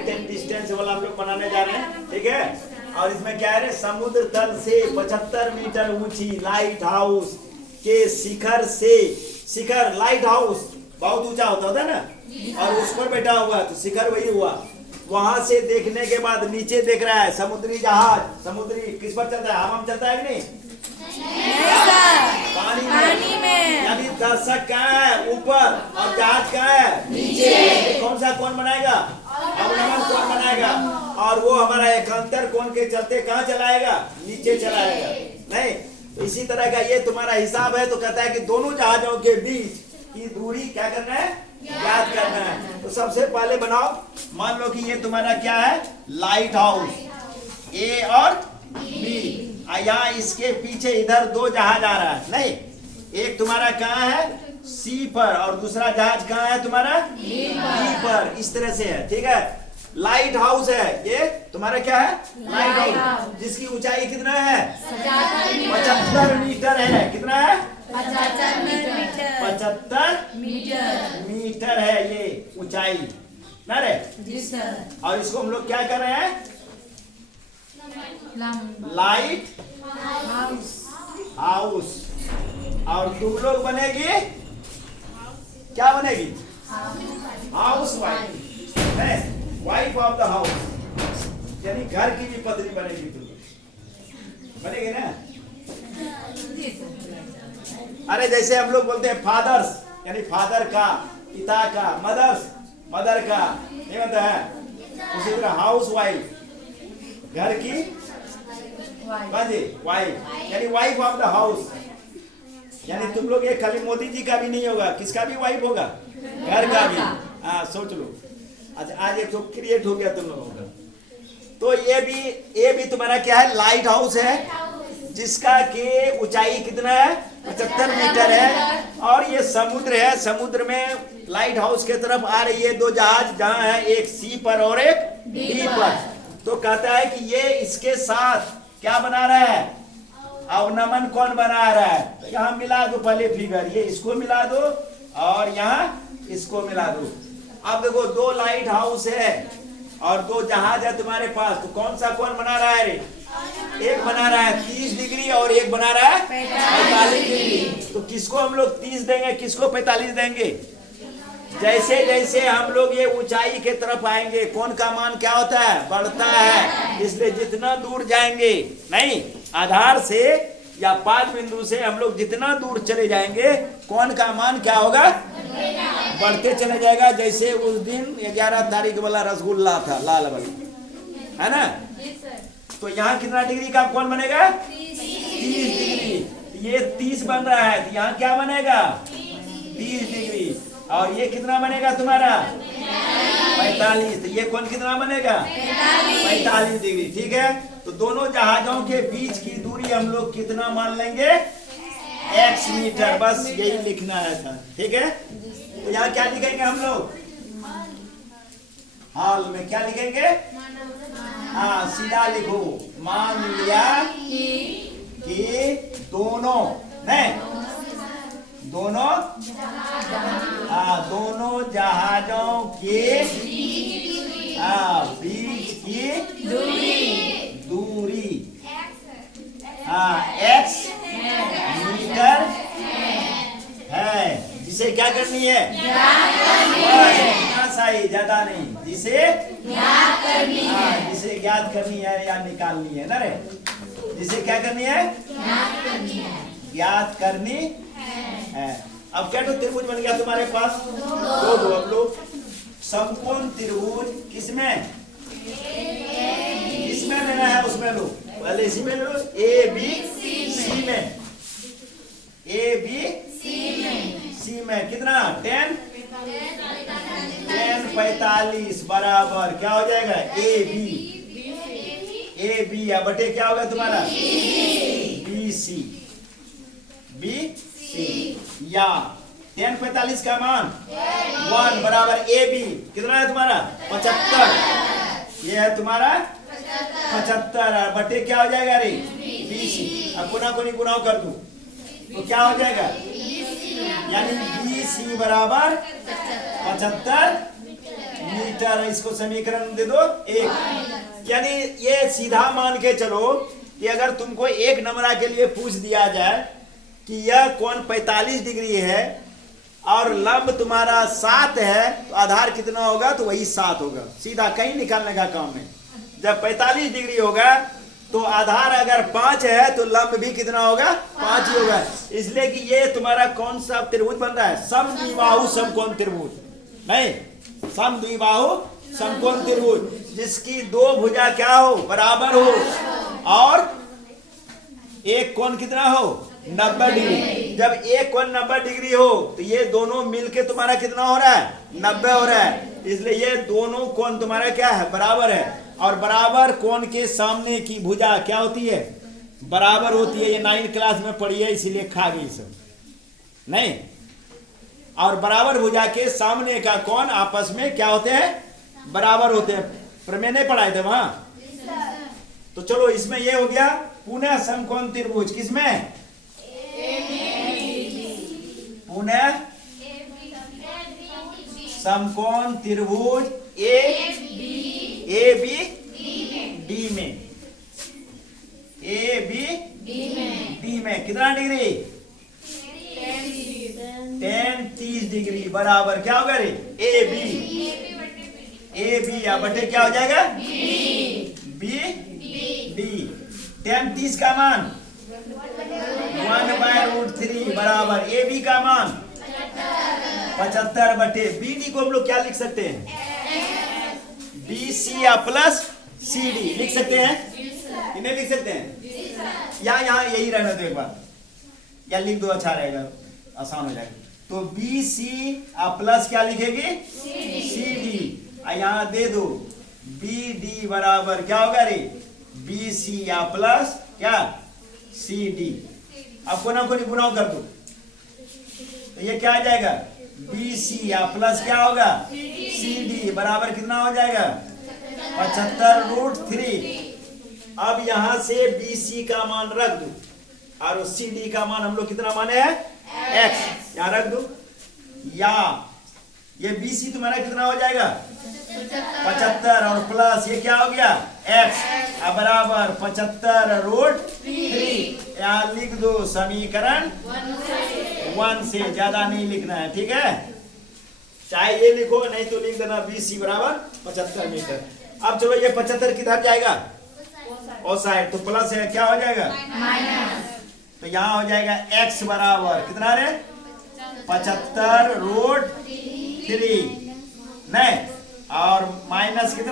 Height and distance वाला हम लोग बनाने जा रहे हैं, ठीक है। और इसमें क्या है, समुद्र तल से 75 मीटर ऊंची लाइट हाउस के शिखर से, शिखर लाइट हाउस बहुत ऊंचा होता था ना, और उस पर बैठा हुआ तो शिखर वही हुआ। वहां से देखने के बाद नीचे देख रहा है समुद्री जहाज, समुद्री किस पर चलता है, हवा में चलता है कि नहीं? पानी में। यानी दर्शक कहाँ है, ऊपर, और जहाज कहाँ है, नीचे। कौन सा कौन बनाएगा, अवनमन कौन बनाएगा, और वो हमारा एकांतर कोण के चलते कहाँ चलाएगा, नीचे चलाएगा, नहीं। तो इसी तरह का ये तुम्हारा हिसाब है। तो कहता है कि दोनों जहाजों के बीच की दूरी क्या करना है, याद करना है। तो सबसे पहले बनाओ, मान लो कि ये तुम्हारा क्या है, लाइट हाउस ए और बी। यहाँ इसके पीछे इधर दो जहाज आ रहा है, नहीं, एक तुम्हारा कहाँ है, सी पर, और दूसरा जहाज कहाँ है तुम्हारा, डी पर। इस तरह से है, ठीक है। लाइट हाउस है ये तुम्हारा, क्या है, लाइट हाउस, जिसकी ऊंचाई कितना है, 75 मीटर है। कितना है, 75 मीटर है ये ऊंचाई ना रे। और इसको हम लोग क्या कर रहे हैं, लाइट हाउस। और तुम लोग बनेगी, क्या बनेगी, हाउस वाइफ है, वाइफ ऑफ द हाउस, यानी घर की भी पत्नी बनेगी तुम, बनेगी ना। अरे जैसे हम लोग बोलते हैं फादर्स, यानी फादर का, पिता का, मदर्स, मदर का, नहीं बनता है। उसी तरह हाउस वाइफ, घर की वाइफ, यानी वाइफ ऑफ द हाउस। यानी तुम लोग, ये खाली मोदी जी का भी नहीं होगा, किसका भी वाइफ होगा, घर का भी। हाँ सोच लो। अच्छा, आज एक तो क्रिएट हो गया तुम लोगों का। तो ये भी तुम्हारा क्या है, लाइट हाउस है, जिसका के ऊंचाई कितना है, 75 मीटर है। और ये समुद्र है, समुद्र में लाइट हाउस के तरफ आ रही है दो जहाज, जहां है एक सी पर और एक डी पर। तो कहता है कि ये इसके साथ क्या बना रहा है, अवनमन कौन बना रहा है। तो यहाँ मिला दो पहले फिगर, ये इसको मिला दो और यहाँ इसको मिला दो। अब देखो दो लाइट हाउस है और दो जहाज है तुम्हारे पास, तो कौन सा कौन बना रहा है रे, एक बना रहा है 30 डिग्री और एक बना रहा है 45 डिग्री। तो किसको हम लोग 30 देंगे, किसको 45 देंगे। जैसे जैसे हम लोग ये ऊंचाई के तरफ आएंगे, कौन का मान क्या होता है, बढ़ता है। इसलिए जितना दूर जाएंगे, नहीं, आधार से या पाद बिंदु से हम लोग जितना दूर चले जाएंगे, कौन का मान क्या होगा, बढ़ते चले जाएगा। जैसे उस दिन 11 तारीख वाला रसगुल्ला था, लाल वाला, है ना। तो यहाँ कितना डिग्री का कौन बनेगा, 30 डिग्री। ये 30 बन रहा है, तो यहाँ क्या बनेगा, 30 डिग्री। और ये कितना बनेगा तुम्हारा, 45। तो ये कौन कितना बनेगा, 45 डिग्री, ठीक है। तो दोनों जहाजों के बीच की दूरी हम लोग कितना मान लेंगे, x मीटर, बस यही लिखना है था, ठीक है। तो यहाँ क्या लिखेंगे हम लोग, हाल में क्या लिखेंगे, हाँ सीधा लिखो, मान लिया कि दोनों, नहीं, दोनों दोनों जहाजों के बीच की दूरी x मीटर है, जिसे क्या करनी है, सही, ज्यादा नहीं, जिसे जिसे ज्ञात करनी है या निकालनी है ना रे, जिसे क्या करनी है, ज्ञात करनी है। अब क्या तो त्रिभुज बन गया तुम्हारे पास, दो। अब लोग समकोण त्रिभुज किसमें लेना है, उसमें लो पहले, इसी में लो, ए बी सी में, ए बी सी में कितना 10 45 बराबर क्या हो जाएगा, ए बी या बटे क्या होगा तुम्हारा, बी सी या 10 45 का मान 1 बराबर ए बी कितना है तुम्हारा 75, ये है तुम्हारा 75 बटे क्या हो जाएगा रे, बी सी। अब गुना को गुना कर दूं तो क्या हो जाएगा, यानी बी सी बराबर 75 मीटर। इसको समीकरण दे दो 1। यानी ये सीधा मान के चलो कि अगर तुमको एक नंबर के लिए पूछ दिया जाए कि यह कोण 45 डिग्री है और लंब तुम्हारा 7 है, तो आधार कितना होगा? तो वही 7 होगा। सीधा कहीं निकालने का काम है। जब 45 डिग्री होगा तो आधार अगर 5 है तो लंब भी कितना होगा? 5 ही होगा। इसलिए कि ये तुम्हारा कौन सा त्रिभुज बन रहा है? समद्विबाहु समकोण त्रिभुज। नहीं, समद्विबाहु समकोण त्रिभुज, जिसकी दो भुजा क्या हो? बराबर हो, और एक कोण कितना हो? 90 डिग्री। जब एक कोण 90 डिग्री हो तो ये दोनों मिलके तुम्हारा कितना हो रहा है? 90 हो रहा है। इसलिए ये दोनों कोण तुम्हारा क्या है? बराबर है। और बराबर कोण के सामने की भुजा क्या होती है? बराबर होती है। ये 9th क्लास में पढ़ी है, इसीलिए खा गई सब। नहीं, और बराबर भुजा के सामने का कोण आपस में क्या होते हैं? बराबर होते हैं। प्रमेय नहीं पढ़ाए थे वहां? तो चलो, इसमें ये हो गया पुनः समकोण त्रिभुज। किसमें? पुनः समकोण त्रिभुज ए बी डी में। ए बी डी में कितना डिग्री? 10 30 डिग्री बराबर क्या होगा रे? ए बी या बटे क्या हो जाएगा? B D. 10 30 का मान 1/√3 बराबर ए बी का मान 75 बटे बी डी को हम लोग क्या लिख सकते हैं? बी सी या प्लस सी डी लिख सकते हैं कि नहीं लिख सकते हैं? यहाँ यही रहना दो एक बार, या लिख दो, अच्छा रहेगा, आसान हो जाएगा। तो बी सी प्लस क्या लिखेगी? C D. यहाँ दे दो बी डी बराबर क्या होगा रे? बी सी या प्लस क्या? C D. अब कोना कोनी गुनाह कर दो तो ये क्या आ जाएगा? बी सी या प्लस क्या होगा? सी डी बराबर कितना हो जाएगा? 75√3। अब यहां से बी सी का मान रख दो और सी डी का मान हम लोग कितना माने हैं? x। यहां रख दो। या ये बी सी तुम्हारा कितना हो जाएगा? 75 और प्लस ये क्या हो गया? x बराबर 75√3। यहाँ लिख दो समीकरण 1 से ज्यादा नहीं लिखना है, ठीक है? चाहे ये लिखो, नहीं तो लिख देना बी सी बराबर 75 मीटर। अब चलो, ये 75 किधर जाएगा? ओ साइड। तो प्लस है, क्या हो जाएगा? तो यहाँ हो जाएगा x बराबर कितना रे? 75√3 नहीं, और माइनस कितना?